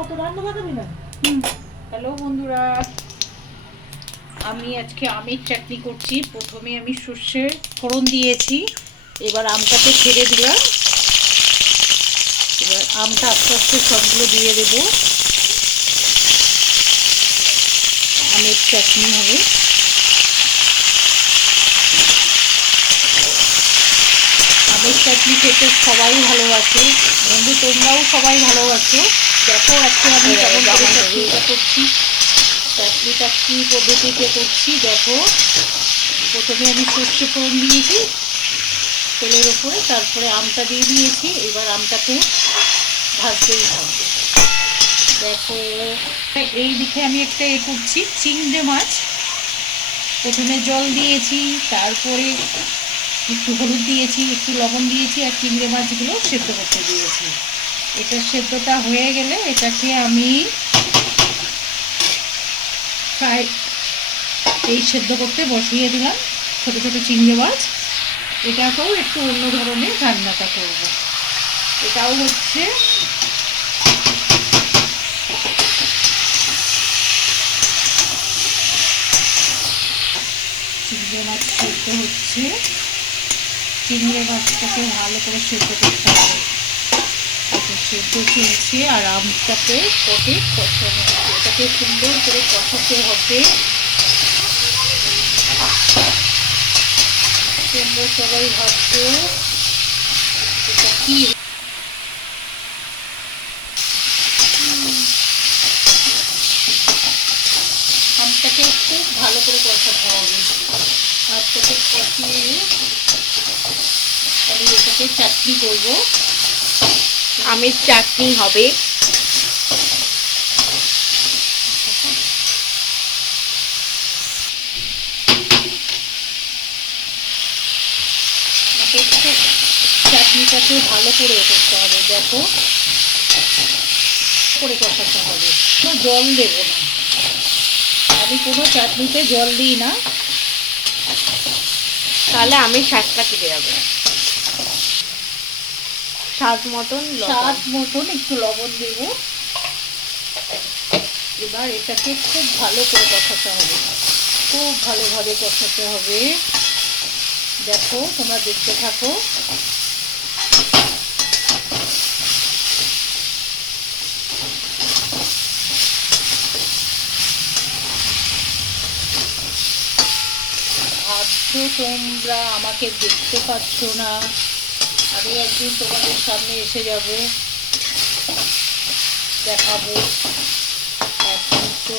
অত রান্না বাড়াবি না হ্যালো বন্ধুরা আমি আজকে আমের চাটনি করছি। প্রথমে আমি সর্ষে ফোড়ন দিয়েছি এবার আমটাকে ছেড়ে দিলাম। এবার আমটা আস্তে আস্তে সবগুলো দিয়ে দেব। আমের চাটনি হবে আমের চাটনি খেতে সবাই ভালোবাসে। বন্ধু তোমরাও সবাই ভালোবাসো। দেখো আজকে আমি কেমন করে চাটনিটা করছি। চাটনিটা কী পদ্ধতিতে করছি দেখো। প্রথমে আমি সর্ষে ফোড়ন দিয়েছি তেলের ওপরে তারপরে আমটা দিয়ে দিয়েছি এবার আমটাকে ভাজতেই হবে। দেখো এই দিকে আমি একটা এ করছি চিংড়ে মাছ। প্রথমে জল দিয়েছি তারপরে একটু হলুদ দিয়েছি, একটু লবণ দিয়েছি আর চিংড়ে মাছগুলো সেদ্ধ করতে দিয়েছি। এটা সেদ্ধটা হয়ে গেলে এটাকে আমি ফ্রাই এই সেদ্ধ করতে বসিয়ে দিলাম, ছোটো ছোটো চিংড়ে মাছ। এটাকেও একটু অন্য ধরনের রান্নাটা করব। এটাও হচ্ছে চিংড়ে মাছ সেদ্ধ হচ্ছে। চিংড়ি মাছটাকে ভালো করে সেদ্ধ করতে হবে। সেদ্ধ চলছে আর আমটাকে পটে কষানো হচ্ছে। এটাকে সুন্দর করে কষাতে হবে। তোমরা সবাই ভাবছ এটা কি? আমটাকে খুব ভালো করে কষাতে হবে। আমটাকে কষিয়ে আমি চাটনি করব। আমের চাটনি হবে। চাটনিটাকে ভালো করে করতে হবে, দেখো। করে কষাতে হবে। কোনো জল দেব না। আমি কোনো চাটনিতে জল দিই না। তাহলে আমের স্বাদটা কেটে যাবে। স্বাদ মতন স্বাদ মতন একটু লবণ দেব। এবার এটাকে খুব ভালো করে কষাতে হবে। খুব ভালোভাবে কষাতে হবে। দেখো, তোমরা দেখতে থাকো। ভাবছ তোমরা আমাকে দেখতে পাচ্ছ না। আমি একদিন তোমাদের সামনে এসে যাব দেখাবো এখন তো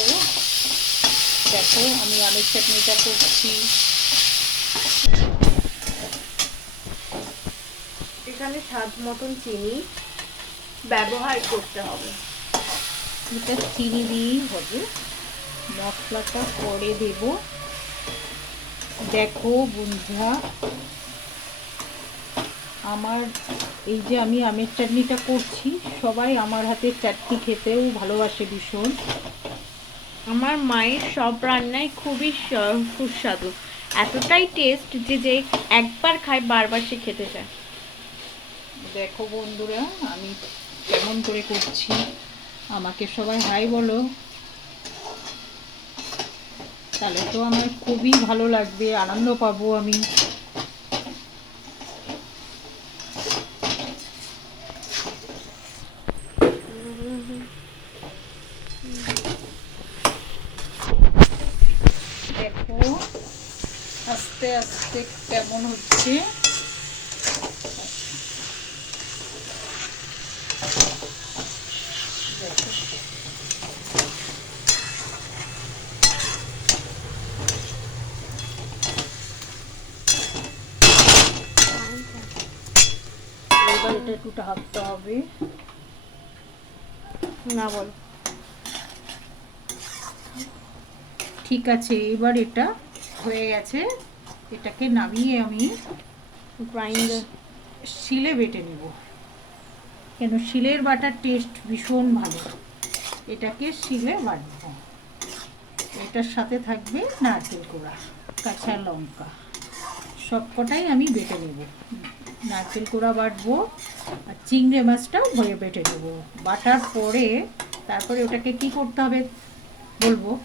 দেখো আমি আমের চাটনিটা করছি। এখানে স্বাদ মতন চিনি ব্যবহার করতে হবে। এটা চিনি দিয়েই হবে। মশলাটা পরে দেব। দেখো বন্ধুরা আমার এই যে আমি আমের চাটনিটা করছি সবাই আমার হাতের চাটনি খেতেও ভালোবাসে ভীষণ। আমার মায়ের সব রান্নাই খুবই সুস্বাদু। এতটাই টেস্ট যে যে একবার খায় বারবার সে খেতে চায়। দেখো বন্ধুরা আমি কেমন করে করছি আমাকে সবাই হাই বলো। তাহলে তো আমার খুবই ভালো লাগবে আনন্দ পাবো আমি দেখো আস্তে কেমন হচ্ছে? এবার এটা একটু ঢাকতে হবে। না বল। ঠিক আছে এবার এটা হয়ে গেছে। এটাকে নামিয়ে আমি গ্রাইন্ডার শিলে বেটে নেব। কেন শিলের বাটার টেস্ট ভীষণ ভালো। এটাকে শিলে বাটবো। এটার সাথে থাকবে নারকেল কোড়া কাঁচা লঙ্কা। সবকটাই আমি বেটে নেব। নারকেল কোড়া বাটবো আর চিংড়ি মাছটাও ভয়ে বেটে নেব। বাটার পরে তারপরে ওটাকে কি করতে হবে বলব?